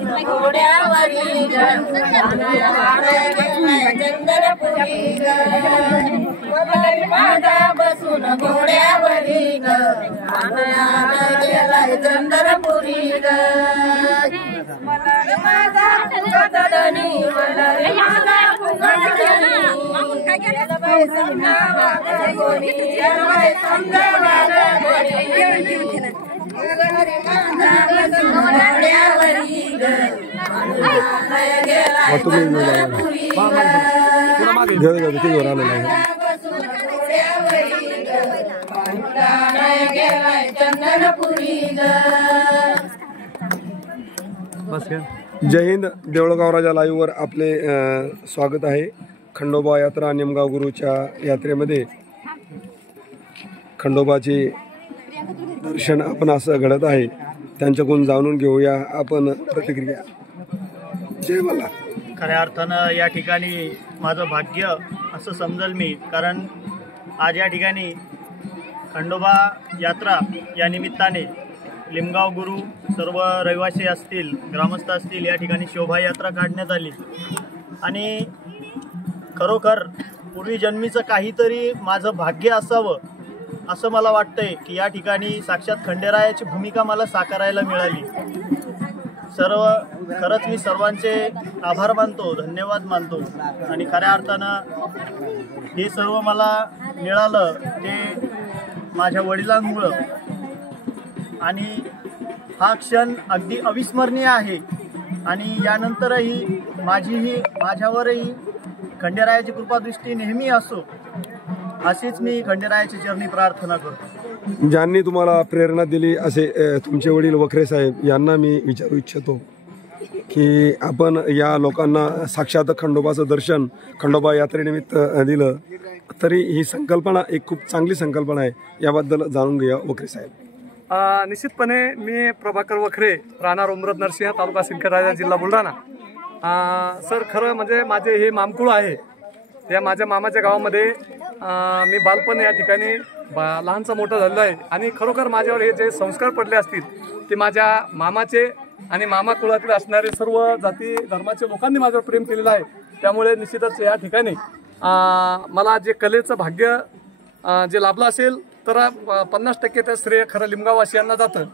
घोड्यावरी ग चंद्रपुरी ग मल्हारी माझा बसून घोड्यावरी ग गेलाय चंद्रपुरी ग मल्हारी माझा फुगतडणी मल्हारी माझा फुगतडणी बाई समजा वागा गोरी बाई समजा वागा गोरी मल्हारी माझा बसून घोड्यावरी ग गेलाय चंद्रपुरी जय हिंद. देऊळगाव राजा लाईव्हवर आपले स्वागत आहे. खंडोबा यात्रा निमगाव गुरुच्या यात्रेमध्ये खंडोबाचे दर्शन आपण असं घडत आहे. त्यांच्याकडून जाणून घेऊया आपण प्रतिक्रिया. जय मला. खऱ्या अर्थानं या ठिकाणी माझं भाग्य असं समजल मी, कारण आज या ठिकाणी खंडोबा यात्रा या निमित्ताने लिमगाव गुरु सर्व रहिवासी असतील, ग्रामस्थ असतील, या ठिकाणी शोभायात्रा काढण्यात आली. आणि खरोखर पूर्वीजन्मीचं काहीतरी माझं भाग्य असावं असं मला वाटतंय की या ठिकाणी साक्षात खंडेरायाची भूमिका मला साकारायला मिळाली. खरंच मी सर्वांचे आभार मानतो, धन्यवाद मानतो. आणि खऱ्या अर्थानं हे सर्व मला मिळालं ते माझ्या वडिलांमुळं. आणि हा क्षण अगदी अविस्मरणीय आहे. आणि यानंतरही माझ्यावरही खंडेरायाची कृपादृष्टी नेहमी असो अशीच मी खंडेरायाची चरणी प्रार्थना करतो. ज्यांनी तुम्हाला प्रेरणा दिली असे तुमचे वडील वखरे साहेब यांना मी विचारू इच्छितो की आपण या लोकांना साक्षात खंडोबाचं दर्शन खंडोबा यात्रेनिमित्त दिलं, तरी ही संकल्पना एक खूप चांगली संकल्पना आहे. याबद्दल जाणून घ्या वखरे साहेब. निश्चितपणे मी प्रभाकर वखरे, राहणार उमरद नरसिंह, तालुका सिंदखेड, जिल्हा बुलढाणा. सर, खरं म्हणजे माझे हे मामकुळ आहे. या माझ्या मामाच्या गावामध्ये मी बालपण या ठिकाणी लहानचं मोठं झालेलं आहे. आणि खरोखर माझ्यावर हे जे संस्कार पडले असतील ते माझ्या मामाचे आणि मामा कुळातील असणारे सर्व जाती धर्माचे लोकांनी माझ्यावर प्रेम केलेलं आहे. त्यामुळे निश्चितच या ठिकाणी मला जे कलेचं भाग्य जे लाभलं असेल तर 50% ते श्रेय खरं लिमगाववासियांना जातं.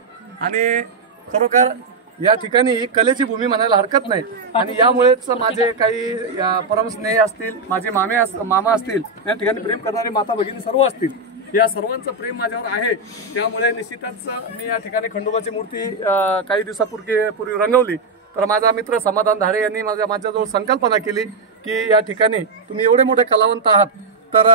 आणि खरोखर या ठिकाणी ही कलेची भूमी म्हणायला हरकत नाही. आणि यामुळेच माझे काही परमस्नेही असतील, माझे मामा असतील, या ठिकाणी प्रेम करणारे माता भगिनी सर्व असतील, या सर्वांचं प्रेम माझ्यावर आहे. त्यामुळे निश्चितच मी या ठिकाणी खंडोबाची मूर्ती काही दिवसापूर्वी रंगवली. तर माझा मित्र समाधान धारे यांनी माझ्याजवळ संकल्पना केली की या ठिकाणी तुम्ही एवढे मोठे कलावंत आहात, तर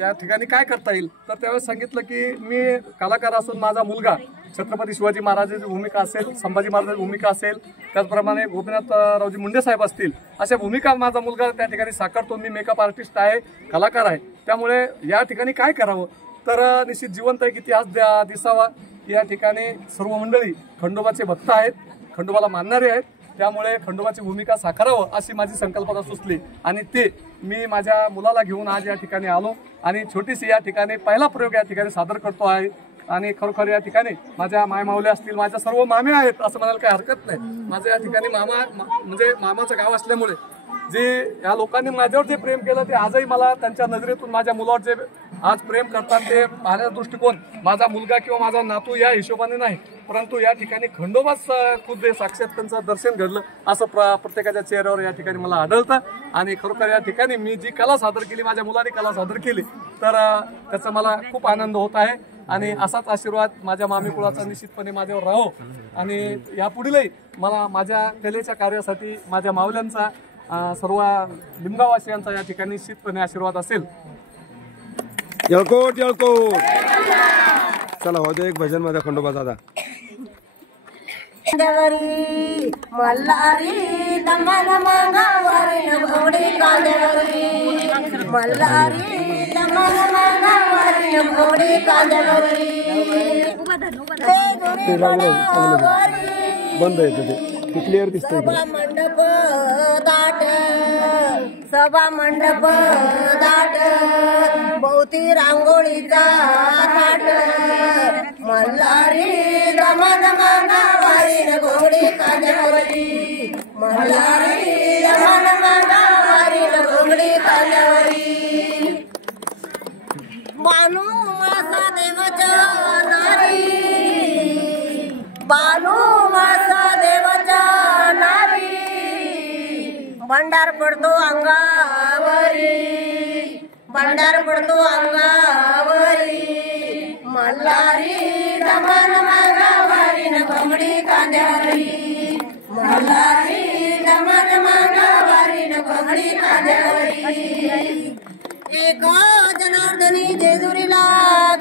या ठिकाणी काय करता येईल. तर त्यावेळेस सांगितलं की मी कलाकार असून माझा मुलगा छत्रपती शिवाजी महाराजांची भूमिका असेल, संभाजी महाराजांची भूमिका असेल, त्याचप्रमाणे गोपीनाथरावजी मुंडे साहेब असतील, अशा भूमिका माझा मुलगा त्या ठिकाणी साकारतो. मी मेकअप आर्टिस्ट आहे, कलाकार आहे. त्यामुळे या ठिकाणी काय करावं, तर निश्चित जिवंत आहे किती आज दिसावा. या ठिकाणी सर्व मंडळी खंडोबाचे भक्त आहेत, खंडोबाला मानणारे आहेत. त्यामुळे खंडोबाची भूमिका साकारावं अशी माझी संकल्पना सुचली. आणि ते मी माझ्या मुलाला घेऊन आज या ठिकाणी आलो आणि छोटीशी या ठिकाणी पहिला प्रयोग या ठिकाणी सादर करतो आहे. आणि खरोखर या ठिकाणी माझ्या मायमावल्या असतील, माझ्या सर्व मामे आहेत असं म्हणायला काही हरकत नाही. माझं या ठिकाणी म्हणजे मामाचं गाव असल्यामुळे जे या लोकांनी माझ्यावर जे प्रेम केलं ते आजही मला त्यांच्या नजरेतून माझ्या मुलावर जे आज प्रेम करतात ते पाहण्याचा दृष्टिकोन माझा मुलगा किंवा माझा नातू या हिशोबाने नाही, परंतु या ठिकाणी खंडोबाच खुद साक्षात त्यांचं दर्शन घडलं असं प्रत्येकाच्या चेहऱ्यावर या ठिकाणी मला आढळतं. आणि खरोखर या ठिकाणी मी जी कला सादर केली, माझ्या मुलाने कला सादर केली, तर त्याचा मला खूप आनंद होत आहे. आणि असाच आशीर्वाद माझ्या मामी कुळाचा निश्चितपणे माझ्यावर राहो. आणि यापुढीलही मला माझ्या कलेच्या कार्यासाठी माझ्या मावल्यांचा, सर्व लिमगाववासियांचा या ठिकाणी निश्चितपणे आशीर्वाद असेल. येळकोट येळकोट. चला होते एक भजन माझ्या खंडोबा दादा. मल्हारी दमन मंगावरी घोडी कांदवरी, मल्हारी दमन मंगावरी घोडी कांदवरी. बंद आहे ते क्लिअर दिसतंय. सभा मंडप दाट, सभा मंडप दाट, भोवती रांगोळीचा थाट. मल्हारी दमन मंगावरी घोडी कांदवरी. मल्हारी दमन मंगावारी न घोंगडी कांद्यावरी बानू मासा देवाच्या नारी बानू मासा देवाच्या नारी भंडार पडतो अंगावरी भंडार पडतो अंगावरी मल्हारी दमन मंगावारी न घोंगडी कांद्यावरी मल्हारी दमन मंगावारी न घोंगडी कांद्यावरी एका जनार्दनी जेजुरीला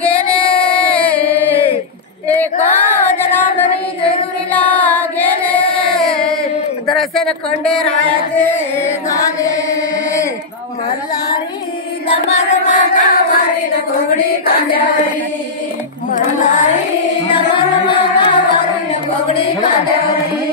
गेले एका जनार्दनी जेजुरीला गेले दर्शन खंडेरायाचे झाले मल्हारी दमन मंगावारी न घोंगडी कांद्यावरी मल्हारी दमन मंगावारी न घोंगडी कांद्यावरी